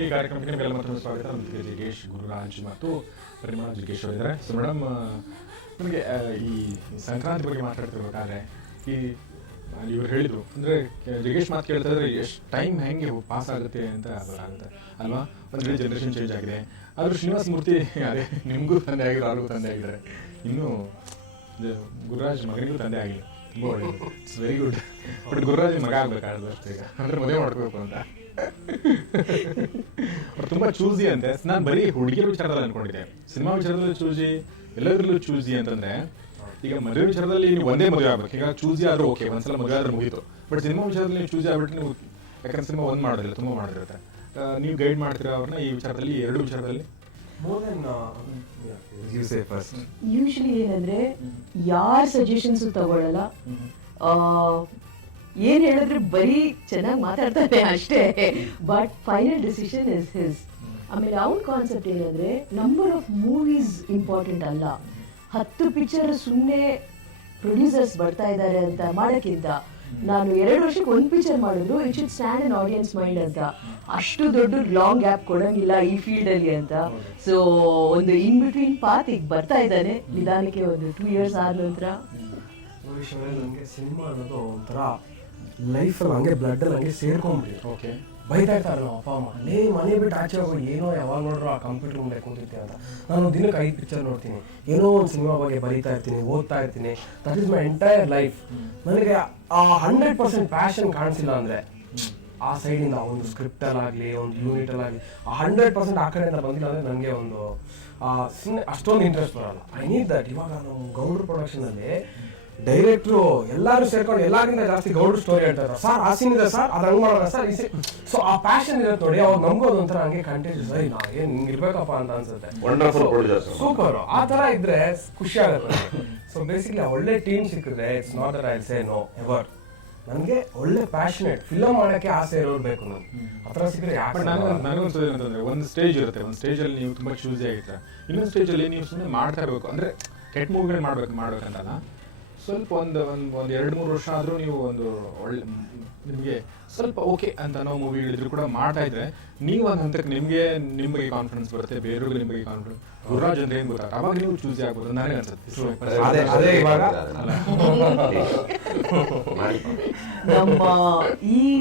ಈ ಕಾರ್ಯಕ್ರಮಕ್ಕೆ ನಿಮಗೆಲ್ಲ ಮತ್ತೊಮ್ಮೆ ಸ್ವಾಗತ. ನಮಗೆ ಜಿಗೇಶ್ ಗುರುರಾಜ್ ಮತ್ತು ಪರಿಮಳ ಜಿಗೇಶ್ ಅವರಿದ್ದಾರೆ. ಸೊ ಮೇಡಮ್, ನಮಗೆ ಈ ಸಂಕ್ರಾಂತಿ ಬಗ್ಗೆ ಮಾತಾಡ್ತಿರ್ಬೇಕಾದ್ರೆ ಈ ಇವ್ರು ಹೇಳಿದ್ರು ಅಂದರೆ ಜಿಗೇಶ್ ಮಾತು ಕೇಳ್ತಾ ಇದ್ರೆ ಎಷ್ಟು ಟೈಮ್ ಹೆಂಗೆ ಪಾಸ್ ಆಗುತ್ತೆ ಅಂತ ಗೊತ್ತಾಗುತ್ತೆ ಅಲ್ವಾ. ಒಂದು ಜನರೇಷನ್ ಚೇಂಜ್ ಆಗಿದೆ. ಆದರೂ ಶ್ರೀನಿವಾಸ ಮೂರ್ತಿ ಅದೇ ನಿಮಗೂ ತಂದೆ ಆಗಿರೋ ಅವ್ರಿಗೂ ತಂದೆ ಆಗಿದ್ದಾರೆ. ಇನ್ನೂ ಗುರುರಾಜ್ ಮಗನಿಗೂ ತಂದೆ ಆಗಿಲ್ಲ. ತುಂಬ ಒಳ್ಳೆಯದು, it's very good. But Gururaj ಮಗ ಆಗ್ಬೇಕಾದ್ರು ಅಷ್ಟೇ ಈಗ, ಅಂದರೆ ಮದುವೆ ಮಾಡ್ಕೋಬೇಕು ಅಂತ. ಅವ್ರು ತುಂಬ ಚೂಸಿ ಅಂತೆ. ನಾನು ಬರೀ ಹುಡುಗಿರ ವಿಚಾರದಲ್ಲಿ ಅನ್ಕೊಂಡಿದ್ದೆ, ಸಿನಿಮಾ ವಿಚಾರದಲ್ಲಿ ಚೂಸಿ, ಎಲ್ಲದರಲ್ಲೂ ಚೂಸಿ ಅಂತಂದ್ರೆ ಈಗ ಮದುವೆ ವಿಚಾರದಲ್ಲಿ ನೀವು ಒಂದೇ ಮದುವೆ ಆಗ್ಬೇಕು. ಈಗ ಚೂಸಿ ಆದ್ರೂ ಓಕೆ, ಒಂದ್ಸಲ ಮದುವೆ ಆದ್ರೆ ಮುಗೀತು. ಬಟ್ ಸಿನಿಮಾ ವಿಚಾರದಲ್ಲಿ ನೀವು ಚೂಸಿ ಆಗ್ಬಿಟ್ಟು ನೀವು, ಯಾಕಂದ್ರೆ ಸಿನಿಮಾ ಒಂದು ಮಾಡೋದಿಲ್ಲ, ತುಂಬ ಮಾಡೋದಿರುತ್ತೆ. ನೀವು ಗೈಡ್ ಮಾಡ್ತೀರಾ ಅವ್ರನ್ನ ಈ ವಿಚಾರದಲ್ಲಿ, ಎರಡು ವಿಚಾರದಲ್ಲಿ? ಯೂಶಲಿ ಏನಂದ್ರೆ ಯಾರ ಸಜೆಷನ್ಸ್ ತಗೊಳ್ಳಲ್ಲ. ಏನ್ ಹೇಳಿದ್ರೆ ಬರೀ ಚೆನ್ನಾಗಿ ಮಾತಾಡ್ತಾನೆ ಅಷ್ಟೇ, but final decision is his. ಆಮೇಲೆ ಅವ್ನ ಕಾನ್ಸೆಪ್ಟ್ ಏನಂದ್ರೆ ನಂಬರ್ ಆಫ್ ಮೂವೀಸ್ ಇಂಪಾರ್ಟೆಂಟ್ ಅಲ್ಲ. 10 ಪಿಕ್ಚರ್ ಸುಮ್ಮನೆ ಪ್ರೊಡ್ಯೂಸರ್ಸ್ ಬರ್ತಾ ಇದ್ದಾರೆ ಅಂತ ಮಾಡೋಕ್ಕಿಂತ ನಾನು 2 ವರ್ಷಕ್ಕೆ 1 ಪಿಕ್ಚರ್ ಮಾಡಿದ್ರು it should stand an audience mind ಅಂತ. ಅಷ್ಟು ದೊಡ್ಡ ಲಾಂಗ್ ಗ್ಯಾಪ್ ಕೊಡಂಗಿಲ್ಲ ಈ ಫೀಲ್ಡ್ ಅಲ್ಲಿ ಅಂತ. ಸೊ ಒಂದು ಇನ್ ಬಿಟ್ವೀನ್ ಪಾತ್ ಈಗ ಬರ್ತಾ ಇದ್ದಾನೆ ನಿಧಾನಕ್ಕೆ. ಒಂದು 2 years ಆದ ನಂತರ ನನಗೆ ಸಿನಿಮಾ ಅನ್ನೋದು ಒಂಥರ ಲೈಫಲ್ಲಿ ಹಂಗೆ ಬ್ಲಡ್ಡಲ್ಲಿ ಹಂಗೆ ಸೇರ್ಕೊಂಡ್ಬಿಟ್ಟು ಓಕೆ ಬೈತಾ ಇರ್ತಾರೆ ನಾವು ಅಪ್ಪ ಅಮ್ಮ, ಲೇ ಮನೆ ಬಿಟ್ಟು ಆಚೆ ಹೋಗೋ, ಏನೋ ಯಾವಾಗ ನೋಡ್ರು ಆ ಕಂಪ್ಯೂಟರ್ ಮುಂದೆ ಕೂತಿರ್ತೀನಿ ಅಂತ. ನಾನು ದಿನಕ್ಕೆ 5 ಪಿಕ್ಚರ್ ನೋಡ್ತೀನಿ, ಏನೋ ಒಂದು ಸಿನಿಮಾ ಬಗ್ಗೆ ಬರೀತಾ ಇರ್ತೀನಿ, ಓದ್ತಾ ಇರ್ತೀನಿ. That is my entire life. ನನಗೆ ಆ 100% ಪ್ಯಾಷನ್ ಕಾಣಿಸಿಲ್ಲ ಅಂದರೆ ಆ ಸೈಡಿಂದ ಒಂದು ಸ್ಕ್ರಿಪ್ಟಲ್ಲಾಗಲಿ ಒಂದು ಯೂನಿಟಲ್ಲಾಗಲಿ ಆ 100% ಆ ಕಡೆಯಿಂದ ಬಂದಿಲ್ಲ ಅಂದರೆ ನನಗೆ ಒಂದು ಸುಮ್ಮನೆ ಅಷ್ಟೊಂದು ಇಂಟ್ರೆಸ್ಟ್ ಬರೋಲ್ಲ. I need that. ಇವಾಗ ನಾವು ಗೌಡ್ರ ಪ್ರೊಡಕ್ಷನಲ್ಲಿ ಡೈರೆಕ್ಟ್ರು ಎಲ್ಲರೂ ಸೇರ್ಕೊಂಡು ಎಲ್ಲರಿಂದ ಜಾಸ್ತಿ ಗೌಡ್ರು ಸ್ಟೋರಿ ಹೇಳ್ತಾರೆ. ಸರ್ ಆ ಸೀನ್ ಇದೆ ಸರ್, ಅದು ಹಂಗೆ ಮಾಡೋಣ ಸರ್, ಸೊ ಆ ಪ್ಯಾಷನ್ ಇರುತ್ತೆ ನೋಡಿ, ಅವಾಗ ನಮಗೂ ಅದೊಂಥರ ಹಂಗೆ ಕಂಟೆಂಟ್ ಸರಿ ನಾ ಏನು ಹಿಂಗೆ ಇರ್ಬೇಕಪ್ಪ ಅಂತ ಅನ್ಸುತ್ತೆ. ಸೂಪರ್. ಆ ಥರ ಇದ್ರೆ ಖುಷಿ ಆಗುತ್ತೆ. ಸೊ ಬೇಸಿಕ್ಲಿ ಒಳ್ಳೆ ಟೀಮ್ ಸಿಕ್ಕಿದ್ರೆ it's not that I say no ever. ನನಗೆ ಒಳ್ಳೆ ಪ್ಯಾಷನೇಟ್ ಫಿಲಮ್ ಮಾಡೋಕ್ಕೆ ಆಸೆ ಇರೋರು ಬೇಕು. ನಾನು ಆ ಥರ ಸಿಕ್ಕರೆ ಯಾಕೆ ನನಗೊಂದು ಏನಂತಂದ್ರೆ, ಒಂದು ಸ್ಟೇಜ್ ಇರುತ್ತೆ, ಒಂದು ಸ್ಟೇಜಲ್ಲಿ ನೀವು ತುಂಬ ಚೂಸಿ ಆಗಿರ್ತೀರ, ಇನ್ನೊಂದು ಸ್ಟೇಜಲ್ಲಿ ನೀವು ಸುಮ್ಮನೆ ಮಾಡ್ತಾ ಇರಬೇಕು. ಅಂದರೆ ಕೆಟ್ಟ ಮೂವಿಗಳು ಮಾಡ್ಬೇಕಂತಲ್ಲ, ಸ್ವಲ್ಪ ಒಂದು 2-3 ವರ್ಷ ಆದರೂ ನೀವು ಒಂದು ಒಳ್ಳೆ ನಿಮಗೆ ಸ್ವಲ್ಪ ಓಕೆ ಅಂತ ನಾವು ಮೂವಿಗಳಿದ್ರು ಕೂಡ ಮಾಡ್ತಾ ಇದ್ರೆ ನೀವು ಒಂದು ಹಂತಕ್ಕೆ ನಿಮಗೆ ಕಾನ್ಫಿಡೆನ್ಸ್ ಬರುತ್ತೆ, ಬೇರೆಯವ್ರಿಗೆ ನಿಮಗೆ ಕಾನ್ಫಿಡೆನ್ಸ್. ಗುರುರಾಜ್ ಅಂದ್ರೆ ಏನು ಗೊತ್ತಾ, ಅವಾಗ ನೀವು ಚೂಸಿ ಆಗ್ಬೋದು ನನಗೆ ಅನ್ಸುತ್ತೆ.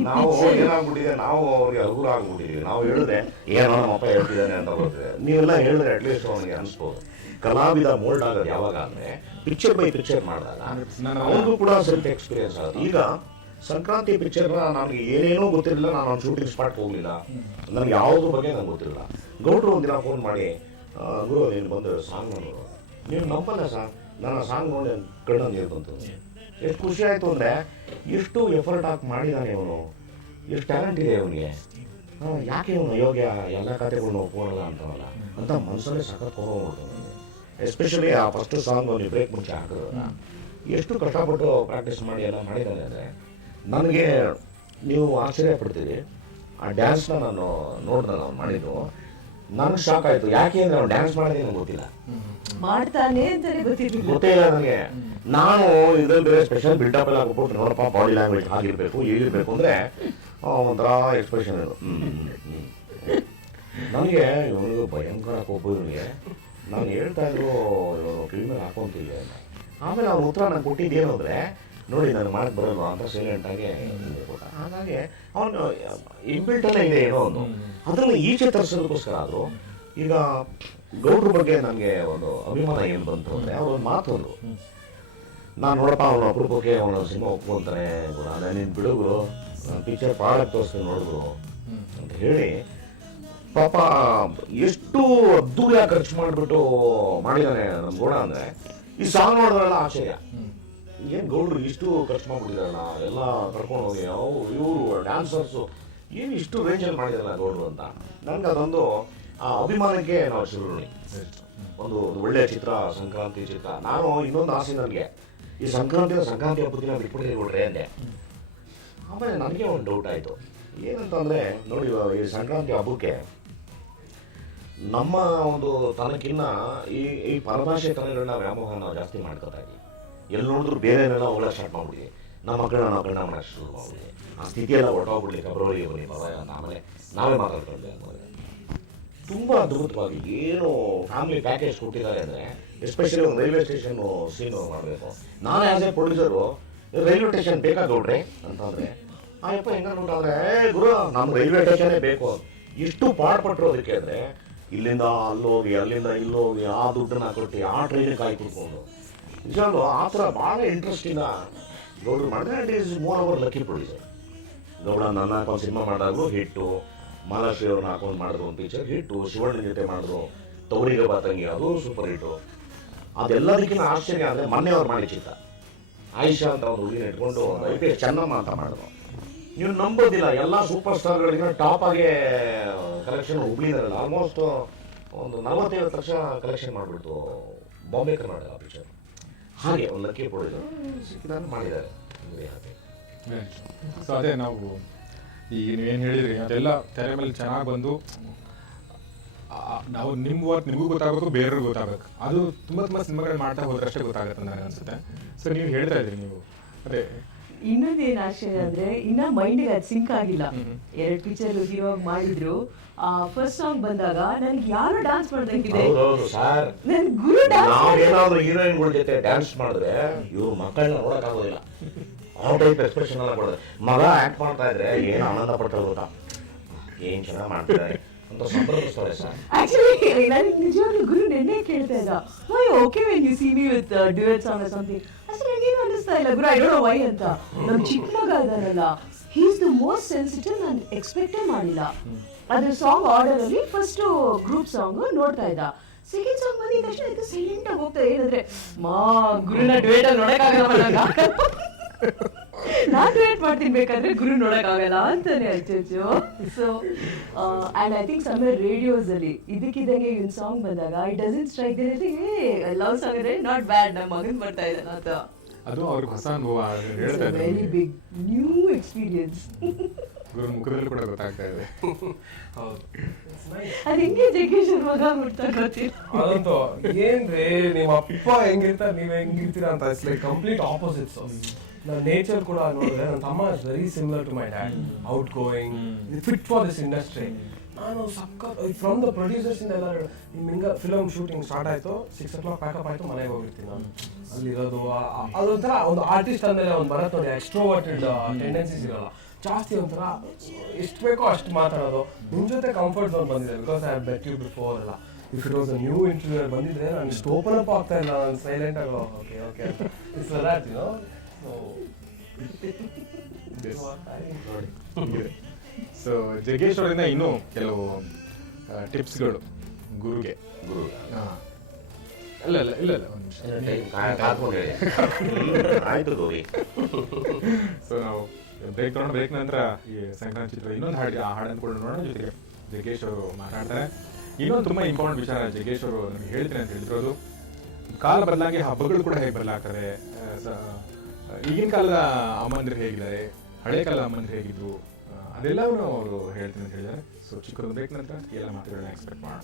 ನಾವು ಏನಾಗ್ಬಿಟ್ಟಿದೆ, ನಾವು ಅವ್ರಿಗೆ ಅನುಕೂಲ ಆಗ್ಬಿಟ್ಟಿದೀವಿ. ನಾವು ಹೇಳಿದ್ರೆ ಏನೋ ನಮ್ಮಪ್ಪ ಹೇಳ್ತಿದ್ದಾನೆ ಅಂತ ಬರ್ತದೆ. ನೀವೆಲ್ಲ ಹೇಳಿದ್ರೆ ಅಟ್ಲೀಸ್ಟ್ ಅವನಿಗೆ ಅನ್ಸ್ಬೋದು. ಕಲಾವಿದ ಮೋಲ್ಡ್ ಆಗೋದು ಯಾವಾಗ ಅಂದ್ರೆ ಪಿಕ್ಚರ್ ಬೈ ಪಿಕ್ಚರ್ ಮಾಡಿದಾಗ ಅವ್ರಿಗೂ ಕೂಡ ಸೆಲ್ಫ್ ಎಕ್ಸ್ಪೀರಿಯನ್ಸ್ ಆಗುತ್ತೆ. ಈಗ ಸಂಕ್ರಾಂತಿ ಪಿಕ್ಚರ್ ನನಗೆ ಏನೇನೋ ಗೊತ್ತಿರಲಿಲ್ಲ, ನಾನು ಒಂದು ಶೂಟಿಂಗ್ ಸ್ಪಾಟ್ಗೆ ಹೋಗಲಿಲ್ಲ, ನನಗೆ ಯಾವುದ್ರ ಬಗ್ಗೆ ನಂಗೆ ಗೊತ್ತಿರಲಿಲ್ಲ. ಗೌಡ್ರು ಒಂದಿನ ಫೋನ್ ಮಾಡಿ, ಗುರು ನೀನು ಬಂದು ಸಾಂಗ್ ನೋಡೋರು, ನೀವು ನಂಬಲ್ಲ ಸರ್, ನಾನು ಸಾಂಗ್ ನೋಡಿ ಕಣ್ಣು ನೀರು ಬಂತು. ಎಷ್ಟು ಖುಷಿ ಆಯಿತು ಅಂದರೆ ಎಷ್ಟು ಎಫರ್ಟ್ ಹಾಕಿ ಮಾಡಿದ್ದಾನೆ ಅವನು, ಎಷ್ಟು ಟ್ಯಾಲೆಂಟ್ ಇದೆ ಅವನಿಗೆ, ಯಾಕೆ ಇವನು ಯೋಗ್ಯ ಎಲ್ಲ ಕಥೆಗಳು ಫೋನಲ್ಲ ಅಂತವಲ್ಲ ಅಂತ ಮನಸ್ಸಲ್ಲೇ ಸಖತ್ ಹೋಗ್ಬಿಡ್ತು. ಎಸ್ಪೆಷಲಿ ಆ ಫಸ್ಟ್ ಸಾಂಗ್ ಒಂದು ಬ್ರೇಕ್ ಮುಂಚೆ ಹಾಕಿದ್ರಲ್ಲ, ಎಷ್ಟು ಕಷ್ಟಪಟ್ಟು ಪ್ರಾಕ್ಟೀಸ್ ಮಾಡಿ ಎಲ್ಲ ಮಾಡಿದ್ದಾನೆ ಅಂದರೆ ನನಗೆ ನೀವು ಆಶ್ಚರ್ಯ ಪಡ್ತೀರಿ. ಆ ಡ್ಯಾನ್ಸ್ನ ನಾನು ನೋಡಿದೆ, ನಾವು ಮಾಡಿದ್ದು ನನಗೆ ಶಾಕ್ ಆಯಿತು. ಯಾಕೆ ಅಂದರೆ ಅವ್ನು ಡ್ಯಾನ್ಸ್ ಮಾಡಿದೆ ನನಗೆ ಗೊತ್ತಿಲ್ಲ, ಮಾಡ್ತಾನೆ ಗೊತ್ತೇ ಇಲ್ಲ ನನಗೆ. ನಾನು ಇದ್ರಲ್ಲಿ ಬೇರೆ ಸ್ಪೆಷಲ್ ಬಿಲ್ಡಪ್ ಎಲ್ಲ ಹಾಕ್ಬಿಟ್ಟು ನೋಡಪ್ಪ ಬಾಡಿ ಲ್ಯಾಂಗ್ವೇಜ್ ಆಗಿರಬೇಕು, ಹೀಗಿರಬೇಕು ಅಂದರೆ ಒಂಥರ ಎಕ್ಸ್ಪ್ರೆಷನ್ ಇದು. ನನಗೆ ಇವನಿಗೆ ಭಯಂಕರ ಕೋಪ. ಇವನಿಗೆ ನಾನು ಹೇಳ್ತಾ ಇದ್ರು ಇವನು ಫಿಲ್ಮಲ್ಲಿ ಹಾಕೊಂತೀವಿ ಅಂತ. ಆಮೇಲೆ ಅವ್ನ ಉತ್ತರ ನಾನು ಕೊಟ್ಟಿದ್ದೇನು ಅಂದರೆ, ನೋಡಿ ನನಗೆ ಮಾಡಕ್ಕೆ ಬರಲ್ವಾ ಅಂತ ಸೈಲೆಂಟಾಗಿ ಕೊಟ್ಟ. ಹಾಗಾಗಿ ಅವನು ಇನ್ಬಿಲ್ಟಲ್ಲೇ ಇದೆ ಏನೋ ಒಂದು, ಅದನ್ನು ಈಚೆ ತರಿಸೋದಕ್ಕೋಸ್ಕರ ಆದರೂ. ಈಗ ಗೌಡ್ರ ಬಗ್ಗೆ ನನಗೆ ಒಂದು ಅಭಿಮಾನ ಏನು ಬಂತು ಅಂದರೆ, ಅವ್ರೊಂದು ಮಾತು ಒಂದು, ನಾನು ನೋಡಪ್ಪ ಅವನು ಅಪರೂಪಕ್ಕೆ ಅವನ ಸಿನಿಮಾ ಒಪ್ಕೊಂತಾನೆ ಕೂಡ, ನೀನು ಬಿಡುಗರು ಪಿಕ್ಚರ್ ಪ್ರಾಡಕ್ಟ್ ತೋರಿಸ್ತೀನಿ ನೋಡಿದ್ರು ಅಂತ ಹೇಳಿ ಪಾಪ ಎಷ್ಟು ಅದ್ದೂರಿಯಾಗಿ ಖರ್ಚು ಮಾಡಿಬಿಟ್ಟು ಮಾಡಿದ್ದಾನೆ ನಮ್ಮ ಗೌಡ. ಅಂದರೆ ಈ ಸಾಂಗ್ ನೋಡಿದ್ರಲ್ಲ ಆಶ್ಚರ್ಯ, ಏನು ಗೌಡ್ರು ಇಷ್ಟು ಖರ್ಚು ಮಾಡ್ಬಿಟ್ಟಿದಾರಲ್ಲ, ಎಲ್ಲ ಕರ್ಕೊಂಡು ಹೋಗಿ ಇವರು ಡ್ಯಾನ್ಸರ್ಸು ಏನು ಇಷ್ಟು ರೇಂಜಲ್ಲಿ ಮಾಡಿದಾರಲ್ಲ ಗೌಡ್ರು ಅಂತ. ನನಗೆ ಅದೊಂದು ಆ ಅಭಿಮಾನಕ್ಕೆ ನಾವು ಶಿವರುಣಿ. ಒಂದು ಒಳ್ಳೆಯ ಚಿತ್ರ, ಸಂಕ್ರಾಂತಿ ಚಿತ್ರ. ನಾನು ಇನ್ನೊಂದು ಆಸೆ ನನಗೆ, ಈ ಸಂಕ್ರಾಂತಿ ಹಬ್ಬದ ದಿನ ಬಿಟ್ಬಿಟ್ಟಿದೆ ಗೌಡ್ರೆ ಅಂದೆ. ಆಮೇಲೆ ನನಗೆ ಒಂದು ಡೌಟ್ ಆಯಿತು, ಏನಂತಂದರೆ ನೋಡಿ ಈ ಸಂಕ್ರಾಂತಿ ಹಬ್ಬಕ್ಕೆ ನಮ್ಮ ಒಂದು ತನಕಿನ್ನ ಈ ಪರಭಾಷೆ ಕಲೆಗಳನ್ನ ವ್ಯಾಮೋಹ ನಾವು ಜಾಸ್ತಿ ಮಾಡ್ಕೊತಾ ಇದ್ದೀವಿ. ಎಲ್ಲಿ ನೋಡಿದ್ರು ಬೇರೆನೆಲ್ಲ ಹೋಗಲ್ಲ ಸ್ಟಾರ್ಟ್ ಮಾಡ್ಬಿಟ್ಟಿದ್ವಿ. ನಮ್ಮ ಮಕ್ಕಳನ್ನ ನಾವು ಕಣ್ಣ ಮಾಡೋಕ್ಕೆ ಶುರು ಮಾಡ್ಬಿಡಿ. ಆ ಸ್ಥಿತಿಯೆಲ್ಲ ಹೊರಟೋಗ್ಬಿಡ್ಲಿ, ಫೆಬ್ರವರಿಗೆ ಬನ್ನಿ ನಾವೇ ಮಾತಾಡ್ಕೊಂಡ್ವಿ ಅಂತಾರೆ. ತುಂಬ ಅದ್ಭುತವಾಗಿ ಏನು ಫ್ಯಾಮಿಲಿ ಪ್ಯಾಕೇಜ್ ಕೊಟ್ಟಿದ್ದಾರೆ ಅಂದರೆ, ಎಸ್ಪೆಷಲಿ ಒಂದು ರೈಲ್ವೆ ಸ್ಟೇಷನ್ ಸೀನು ಮಾಡಬೇಕು. ನಾನು as a producer railway station ಬೇಕಾಗೌಡ್ರಿ ಅಂತಂದರೆ ಆಯಪ್ಪ ಹೆಂಗ ನೋಡ್ರೆ ಗುರು ನಮ್ಮ ರೈಲ್ವೆ ಸ್ಟೇಷನ್ನೇ ಬೇಕು. ಎಷ್ಟು ಪಾಡ್ಪಟ್ಟರು ಅದಕ್ಕೆ ಅಂದರೆ, ಇಲ್ಲಿಂದ ಅಲ್ಲೋಗಿ ಅಲ್ಲಿಂದ ಇಲ್ಲೋಗಿ ಆ ದುಡ್ಡನ್ನ ಕೊಟ್ಟು ಆ ಟ್ರೈನಿಗೆ ಕಾಯಿ ಕುಡ್ಕೊಂಡು ನಿಜವಾಗ್ಲೂ ಆ ಥರ ಭಾಳ ಇಂಟ್ರೆಸ್ಟಿಂದ ಗೌಡ್ರು ಮಾಡಿದ್ರೆ. It is more our lucky producer. Gowda ನನ್ನ ಹಾಕೊಂಡು ಸಿನಿಮಾ ಮಾಡಿದಾಗಲೂ ಹಿಟ್ಟು, ಮಾಲಾಶ್ರೀ ಅವ್ರನ್ನ ಹಾಕೊಂಡು ಮಾಡಿದ್ರು ಒಂದು ಪಿಕ್ಚರ್ ಹಿಟ್ಟು, ಶಿವಣ್ಣನ ಜೊತೆ ಮಾಡಿದ್ರು ತವರಿಗೆ ಬಾತಂಗಿ, ಅದು ಸೂಪರ್ ಹಿಟ್ಟು. ಅದೆಲ್ಲದಕ್ಕಿಂತ ಆಶ್ಚರ್ಯ ಅಂದರೆ ಮೊನ್ನೆ ಅವ್ರು ಮಾಡಿ ಚಿತ್ರ ಆಯಿಷಾ ಅಂತ ಒಂದು ಹುಡುಗಿನ ಇಟ್ಕೊಂಡು IPS ಚೆನ್ನಮ್ಮ ಅಂತ ಮಾಡಿದ್ರು. ನೀವು ನಂಬೋದಿಲ್ಲ, ಎಲ್ಲ ಸೂಪರ್ ಸ್ಟಾರ್ಗಳಿಗಿಂತ ಟಾಪ್ ಆಗೇ ಕಲೆಕ್ಷನ್ ಹುಬ್ಳಿನಲ್ಲ. ಆಲ್ಮೋಸ್ಟ್ ಒಂದು 45 ಲಕ್ಷ ಕಲೆಕ್ಷನ್ ಮಾಡಿಬಿಡ್ತು ಬಾಂಬೆ ಕರ್ನಾಟಕ ಪಿಕ್ಚರ್. ಹಾಗೆ ಒಂದು ಲಕ್ಕಿ ಪ್ರೊಡ್ಯೂಸರ್ ಸಿಕ್ಕಿದಾನು ಮಾಡಿದ್ದಾರೆ. ಸೊ ಅದೇ ನಾವು ಈಗ ನೀವೇನು ಹೇಳಿದ್ರಿ ಅದೆಲ್ಲ ತೆರೆ ಮೇಲೆ ಚೆನ್ನಾಗಿ ಬಂದು ನಾವು ನಿಮ್ಮ ವರ್ಕ್ ನಿಮಗೂ ಗೊತ್ತಾಗಬೇಕು, ಬೇರೆಯವ್ರಿಗೆ ಗೊತ್ತಾಗಬೇಕು. ಅದು ತುಂಬ ಸಿನಿಮಾಗಳು ಮಾಡ್ತಾ ಹೋದ್ರಷ್ಟೇ ಗೊತ್ತಾಗುತ್ತೆ ನನಗೆ ಅನ್ಸುತ್ತೆ. ಸೊ ನೀವು ಹೇಳ್ತಾ ಇದ್ರಿ ನೀವು ಅದೇ ಇನ್ನೊಂದೇನು ಆಶ್ಚರ್ಯ ಅಂದ್ರೆ ಇನ್ನ ಮೈಂಡಿಗೆ ಅದು ಸಿಂಕ್ ಆಗಿಲ್ಲ. 2 ಪಿಕ್ಚರ್ ಹೀರೋ ಮಾಡಿದ್ರು. ಫಸ್ಟ್ ಸಾಂಗ್ ಬಂದಾಗ ನನಗೆ ಯಾರು ಡ್ಯಾನ್ಸ್ ಮಾಡ್ದಂಗಿದೆ, ಸರ್. ನನ್ ಗುರು ಡ್ಯಾನ್ಸ್ ನಾವೇನಾದ್ರೂ ಹೀರೋಯಿನ್ಗಳ ಜೊತೆ ಡ್ಯಾನ್ಸ್ ಮಾಡಿದ್ರೆ ಇವ್ರು ಮಕ್ಕಳನ್ನ ನೋಡೋಕ್ಕಾಗೋದಿಲ್ಲ. ಆ ಟೈಪ್ ಎಕ್ಸ್ಪ್ರೆಷನ್ ಎಲ್ಲ ಕೊಡೋದು. ಮಗ ಆ್ಯಕ್ಟ್ ಮಾಡ್ತಾ ಇದ್ರೆ ಏನು ಆನಂದ ಪಡ್ತಾರೆ ಗೊತ್ತಾ, ಏನು ಚೆನ್ನಾಗಿ ಮಾಡ್ತಿದ್ದಾರೆ ಅಂತ ಸಂಪ್ರದಿಸ್ತಾರೆ ಸರ್. ಆಕ್ಚುಲಿ ನನಗೆ ನಿಜವಾಗ್ಲೂ ಗುರು ನೆನ್ನೆ ಕೇಳ್ತಾ ಇದ್ದ, why okay when you see me with duet song or something. ಅಸಲು ನನಗೇನು ಅನ್ನಿಸ್ತಾ ಇಲ್ಲ ಗುರು, ಐ ಡೋಂಟ್ ನೋ ವೈ ಅಂತ. ನಮ್ಮ ಚಿಕ್ಕ ಮಗ ಇದ್ದಾನಲ್ಲ, he is the most sensitive. ನಾನು ಎಕ್ಸ್ಪೆಕ್ಟೇ ಮಾಡಿಲ್ಲ. ಅದ್ರ ಸಾಂಗ್ ಆರ್ಡರ್ ಅಲ್ಲಿ ಫಸ್ಟ್ ಗ್ರೂಪ್ ಸಾಂಗ್ ನೋಡ್ತಾ ಇದ್ದ. ಸೆಕೆಂಡ್ ಸಾಂಗ್ ಬಂದಿದ ತಕ್ಷಣ ಇದು ಸೈಲೆಂಟ್ ಆಗಿ ಹೋಗ್ತಾ ಏನಂದ್ರೆ, ಮಾ ಗುರುನ ಡ್ಯುಯೆಟ್ ಅಲ್ಲಿ ನೋಡಕ್ಕಾಗಲ್ಲ, ನಾನು ಡ್ಯುಯೆಟ್ ಮಾಡ್ತೀನಿ ಬೇಕಾದ್ರೆ ಗುರು ನೋಡಕ್ಕಾಗಲ್ಲ ಅಂತಾನೆ ಅಚ್ಚು. So and I think somewhere radios ಅಲ್ಲಿ ಇದಕ್ಕಿದ್ದಂಗೆ ಇನ್ ಸಾಂಗ್ ಬಂದಾಗ it doesn't strike love song ಅಂದ್ರೆ ನಾಟ್ ಬ್ಯಾಡ್, ನಮ್ಮ ಮಗನ್ ಬರ್ತಾ ಇದ್ದಾನ ಅಂತ. ಅದು ಅವ್ರಿಗೆ ಹೊಸ ಅನುಭವ ಹೇಳ್ತಾ ಇದ್ದಾರೆ. Very big new experience. ಗುರು ಮುಖದಲ್ಲಿ ಕೂಡ ಗೊತ್ತಾಗ್ತಾ ಇದೆ. ಅದು ಹೆಂಗೆ ಜಗ್ಗೇಶ್ ಮಗ ಮುಟ್ತಾ ಗೊತ್ತಿಲ್ಲ. ಅದಂತೂ ಏನ್ರಿ ನಿಮ್ಮ ಅಪ್ಪ ಹೆಂಗಿರ್ತಾರೆ ನೀವ್ ಹೆಂಗಿರ್ತೀರಾ ಅಂತ. It's like complete opposites. ನನ್ನ ನೇಚರ್ ಕೂಡ ನೋಡಿದ್ರೆ ನನ್ನ ತಮ್ಮ is very similar to my dad. Outgoing, fit for this industry. ನಾನು ಸಖತ್ ಫ್ರಮ್ ದ ಪ್ರೊಡ್ಯೂಸರ್ಸ್ ಇಂದ ಎಲ್ಲ ನಿಮ್ಮ ಹಿಂಗ ಫಿಲಮ್ ಶೂಟಿಂಗ್ ಸ್ಟಾರ್ಟ್ ಆಯಿತು, 6 o'clock ಪ್ಯಾಕಪ್ ಆಯಿತು, ಮನೆಗೆ ಹೋಗಿರ್ತೀನಿ ನಾನು. ಅಲ್ಲಿರೋದು ಅದೊಂಥರ ಒಂದು ಆರ್ಟಿಸ್ಟ್ ಅಂದಮೇಲೆ ಒಂದು ಬರತ್ತೆ ನೋಡಿ, ಎಕ್ಸ್ಟ್ರೋವರ್ಟೆಡ್ ಟೆಂಡೆನ್ಸೀಸ್ ಇರೋಲ್ಲ ಜಾಸ್ತಿ. ಒಂಥರ ಎಷ್ಟು ಬೇಕೋ ಅಷ್ಟು ಮಾತಾಡೋದು. ನಿಮ್ಮ ಜೊತೆ ಕಂಫರ್ಟ್ ಝೋನ್ ಬಂದಿದೆ, because I have met you before ಎಲ್ಲ. If it was a new interview ಬಂದಿದ್ರೆ ನಾನು ಇಷ್ಟು ಓಪನ್ ಅಪ್ ಆಗ್ತಾ ಇಲ್ಲ, ನಾನು ಸೈಲೆಂಟ್ ಆಗಿ okay okay it's that you know. So Jaggesh ಅವರಿಂದ ಇನ್ನೂ ಕೆಲವು ಟಿಪ್ಸ್ಗಳು ಗುರುಗೆ. ಇಲ್ಲ ಒಂದು ನಿಮಿಷ. ಸೊ ನಾವು ಬ್ರೇಕ್ ನಂತರ ಈ ಸಂಕ್ರಾಂತಿ ಚಿತ್ರ ಇನ್ನೊಂದು ಹಾಡನ್ನು ಕೂಡ ನೋಡೋಣ. ಜೊತೆಗೆ ಜಗ್ಗೇಶ್ ಅವರು ಮಾತಾಡ್ತಾರೆ. ಇನ್ನೊಂದು ತುಂಬ ಇಂಪಾರ್ಟೆಂಟ್ ವಿಚಾರ ಜಗ್ಗೇಶ್ ಅವರು ನನಗೆ ಹೇಳ್ತೀನಿ ಅಂತ ಹೇಳಿದ್ರು. ಕಾಲ ಬದಲಾಗಿ ಹಬ್ಬಗಳು ಕೂಡ ಹೇಗೆ ಬದಲಾಗ್ತದೆ, ಈಗಿನ ಕಾಲದ ಅಮ್ಮಂದಿರು ಹೇಗಿದ್ದಾರೆ, ಹಳೆ ಕಾಲದ ಅಮ್ಮಂದಿರು ಹೇಗಿದ್ರು, ಅದೆಲ್ಲವೂ ಅವರು ಹೇಳ್ತೀನಿ ಅಂತ ಹೇಳಿದ್ದಾರೆ. ಸೊ ಚಿಕ್ಕದು ಬ್ರೇಕ್ ನಂತರ ಎಲ್ಲ ಮಾತುಗಳನ್ನ ಎಕ್ಸ್ಪೆಕ್ಟ್ ಮಾಡೋಣ.